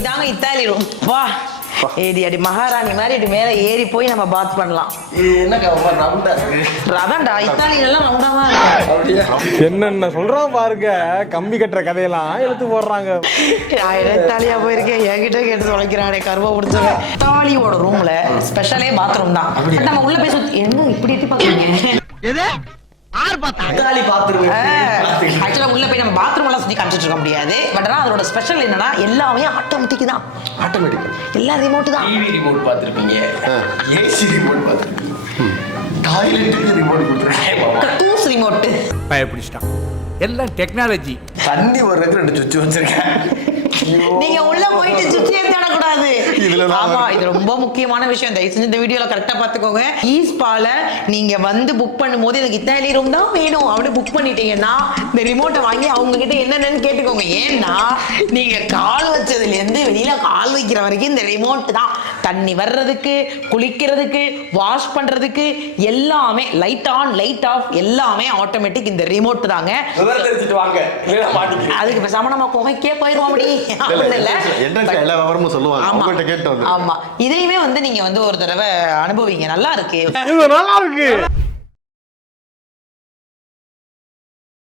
இதாங்க Italy room. வா ஏடி அடி மகாராணி மாதிரி இது மேல ஏறி போய் நம்ம பாத் பண்ணலாம். அதான்டா இத்தாலியில எல்லாம் ரவுண்டா தான் இருக்கு. என்னென்ன சொல்றான் பாருங்க, கம்பி கட்டுற கதையெல்லாம் எடுத்து போடுறாங்க. இத்தாலியா போயிருக்கேன், என்கிட்ட கேட்டு தொலைக்கிறானே கருவா பிடிச்சவன். இத்தாலியோட ரூம்ல ஸ்பெஷலே பாத்ரூம் தான். நம்ம உள்ள போய் சுத்தி என்ன இப்படி எட்டி பாக்குறீங்க? ஆக்சுவலா உள்ள போய் நம்ம பாத்ரூம் எல்லாம் சுத்தி காமிச்சிட்டு இருக்க முடியாது. பட் ஆனா அதோட ஸ்பெஷல் என்னன்னா எல்லாமே ஆட்டோமேட்டிக் தான். ஆட்டோமேட்டிக் எல்லா ரிமோட் தான். டிவி ரிமோட் பார்த்திருப்பீங்க, ஏசி ரிமோட் பார்த்திருப்பீங்க, டாய்லெட்டுக்கு ரிமோட் கொடுத்துருக்காங்க, கக்கூஸ் ரிமோட். பயப்பிடிச்சிட்டான். எல்லாம் டெக்னாலஜி. தண்ணி வர்றதுக்கு 2 சுவிட்ச் வச்சிருக்கேன். நீங்க உள்ள போயிட்டு சுத்தியே தேடக்கூடாது. ஆமா, இது ரொம்ப முக்கியமான விஷயம். தயவு செஞ்சு இந்த வீடியோல கரெக்டா பாத்துக்கோங்க. ஈஸ்பால நீங்க வந்து புக் பண்ணும்போது எனக்கு இத்தாலி ரூம் தான் வேணும் அப்படி புக் பண்ணிட்டீங்கன்னா இந்த ரிமோட்டை வாங்கி அவங்க கிட்ட என்னென்னு கேட்டுக்கோங்க. ஏன்னா நீங்க கால் வச்சதுல இருந்து வெளியில கால் வைக்கிற வரைக்கும் இந்த ரிமோட் தான். தண்ணி வர்றதுக்கு, குளிக்கிறதுக்கு, வாஷ் பண்றதுக்கு எல்லாமே லைட் ஆன் லைட் ஆஃப் எல்லாமே ஆட்டோமேட்டிக் இந்த ரிமோட் தாங்க. அதுக்கு பேசாம நம்ம குகைக்கே போயிருவோம். அப்படி எல்லா விவரமும் சொல்லுவாங்க. ஆமா, இதையுமே வந்து நீங்க வந்து ஒரு தடவை அனுபவிங்க. நல்லா இருக்கு. நல்லா இருக்கு.